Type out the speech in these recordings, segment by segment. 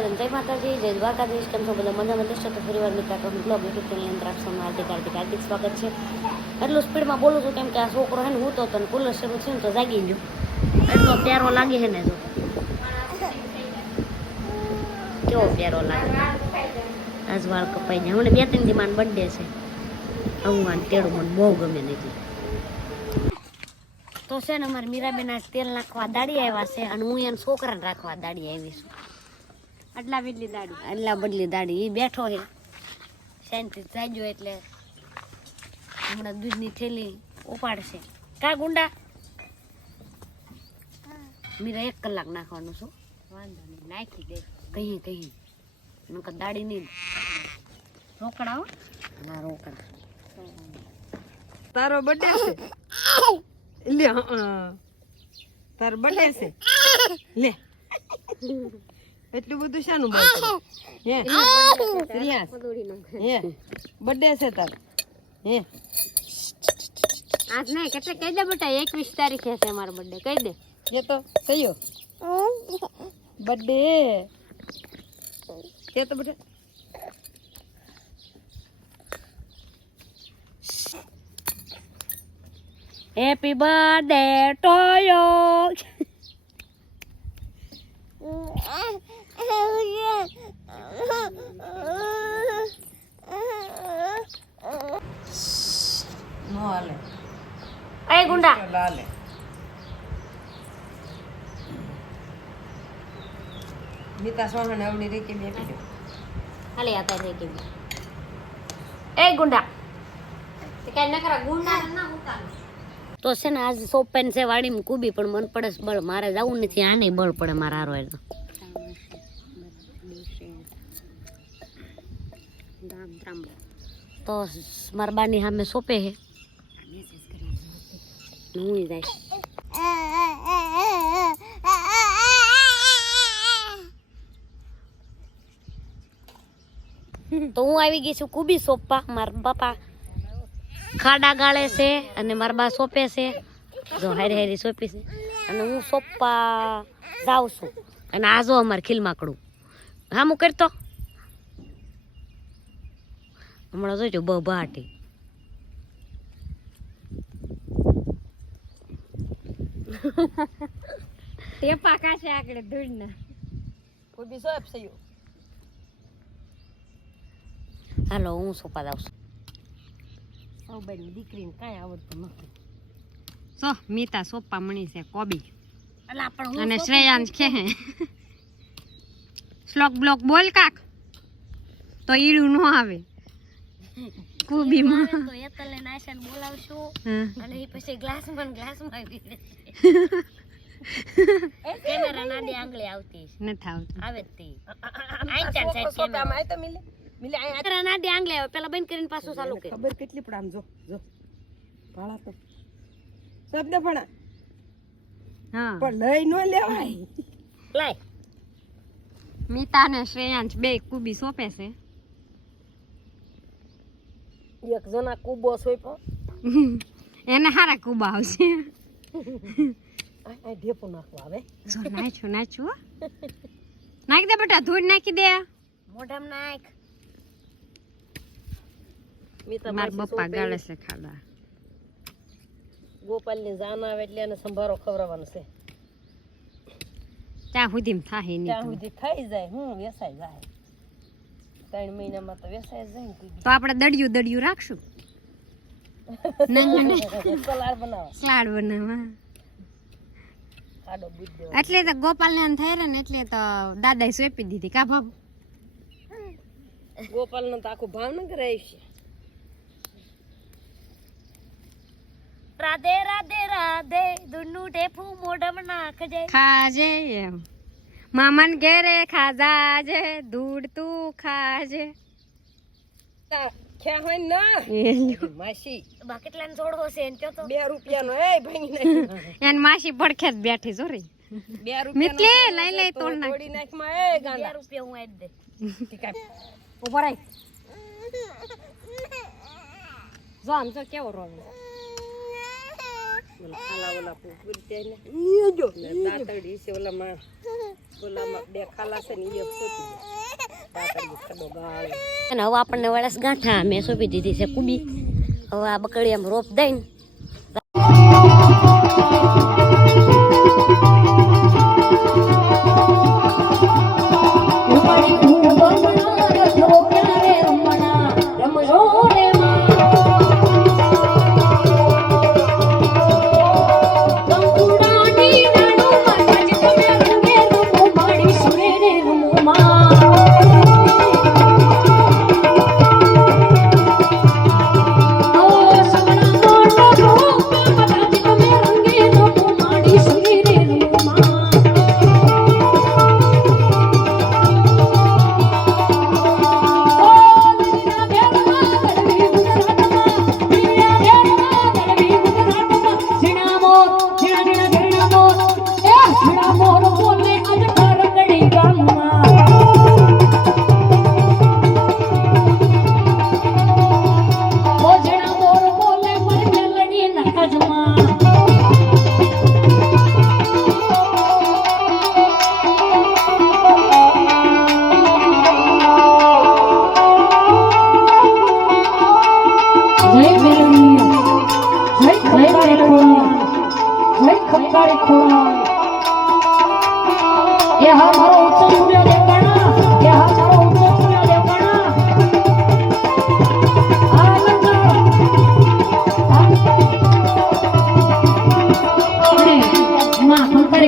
જય માતાજી, જય દ્વારકાધીશ. કેમ છો બધા? મજામાં જશો તો ફરીવાર મિત્ર આપણું બ્લોગ યુટ્યુબ ચેનલ અંદર આપ સૌનું હાર્દિક સ્વાગત છે. એટલું સ્પીડમાં બોલું છું કેમ કે આ છોકરો છે ને હું તો કુલર શરૂ છે ને તો જાગી ગયો. એટલો પ્યારો લાગે છે ને, જો કેવો પ્યારો લાગે. આજ વાળ કપાઈ જાય. મને 2-3 દી માન બર્થડે છે. હું તેડું મને બહુ ગમે નથી. તો છે ને અમારે મીરાબેન આજ તેલ નાખવા દાડી આવ્યા છે અને હું એને છોકરાને રાખવા દાડી આવી છું. આટલા બદલી દાડી એ બેઠો છે શાંતિ જાગ્યો એટલે હમણાં દૂધની થેલી ઉપાડશે. કા ગુંડા મીરા 1 કલાક નાખવાનું છું. વાંધો નહીં, નાખી દે કહી નકર દાડી નહીં. રોકડા હો. હા રોકડા. તારો બર્થડે છે લે. તારો બર્થડે છે લે. એટલું બધું શાનું બાકી હે? રિયાસ હે બર્થડે છે તારો હે? આજ નહીં કેટલે કહી દે બેટા, 21 તારીખે છે મારો બર્થડે. કહી દે એ તો થયો બર્થડે કે તો બેટા. Happy birthday to you. નો હાલે એ ગુંડા લાલે. નીતા સોહણ આવડી રે કે બેઠી છે. હાલે આતા રે કે એ ગુંડા તે કઈ ન કરા. ગુંડા ના ઉતાર તો છે ને આજ સોપેન છે વાડીમાં કુબી પણ મન પડે બળ. મારે જવું નથી, આને બળ પડે મારા હારો. એટલે તો મારા બાની સામે સોપે છે હું જાય. તો હું આવી ગઈ છું કુબી સોપવા. મારા બાપા ખાડા ગાળે છે અને મારા બા સોપે છે. જો હારી સોપી છે અને હું સોપવા જાઉં છું. અને આ જો અમારે ખીલમાકડું હા હું કરતો હમણાં જોઈજો બહાટી. ટેપા કાશે આકડે ધૂળના કોઈ બી સોપ થયો. હાલો હું સોપા જાઉં છું. સૌબાઈની દીકરીને કાંઈ આવડતું નથી. સો મીતા સોપા મણી છે કોબી અને અને શ્રેયાંશ કે શ્લોક બ્લોક બોલ કાક તો ઈડું ન આવે કુબીમાં. તો એતલે નાશન બોલાવશું અને એ પછી ગ્લાસમાં આવી જશે. કેમેરા નાની આંગળી આવતી નથી આવતું. આવે જ તે આઈચાન સાઈડ કેમેરા આય તો મિલે મિલે આય કેમેરા નાની આંગળી આવે. પેલા બંધ કરીને પાછું ચાલુ કરે. ખબર કેટલી પણ આમ જો જો ભાળા તો શબ્દ ભણા હા પણ લઈ ન લેવાય. લાય મીતા ને શ્રેયાંશ બે કુબી સોપે છે. એક જણા કુબો સોઈપો એને હારા કુબા આવશે. આ ઢેપો નાખવા આવે. જો નાખ્યું નાખી દે બેટા, ધૂળ નાખી દે મોઢામાં નાખ. મારા પપ્પા ગાળે છે ખાડા. ગોપાલની જાન આવે એટલે એને સંભારો ખવડાવવાનો છે. ત્યાં સુધી થાય નહીં ત્યાં સુધી થઈ જાય હું વેસાઈ જાય. 3 મહિનામાં તો વેસાઈ જાય ને. તો આપણે દડિયું રાખશું. સલાડ બનાવો. સલાડ બનાવવા ખાડો બુજ દેવો. એટલે તો ગોપાલ ને થઈ રહે ને એટલે તો દાદાએ સોંપી દીધી કા બાબુ. ગોપાલ નો તો આખું ભાવનગર આવી છે. રાધે રાધે રાધે દુન્નુ ટેફું મોઢામાં નાખજે. ખાજે એમ મામન ઘેરે ખાજાજે ધૂળ તું ખાજે. ક્યાં હોય ના માસી બા કેટલાનો છોડવો છે એન તો 2 રૂપિયાનો. એ ભાંગી નાખ. એન માસી પડખે જ બેઠી જો રે. 2 રૂપિયા મિતલે લઈ તોડ નાખ. તોડી નાખ માં. એ ગાંડા 2 રૂપિયા હું આજ દે. ઠીક છે ઉપર આય. જો આમ તો કેવો રોવે. ખાલા ઓલા પૂરી જાય ને જો દાંતડી છે ઓલામાં બે ખાલા છે ને એ સોપી દાંતડી ખડો ગાળે અને હવે આપણને વળસ ગાંઠા મેં સોંપી દીધી છે કુબી. હવે આ બકડી આમ રોપ દઈને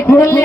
ખોડલ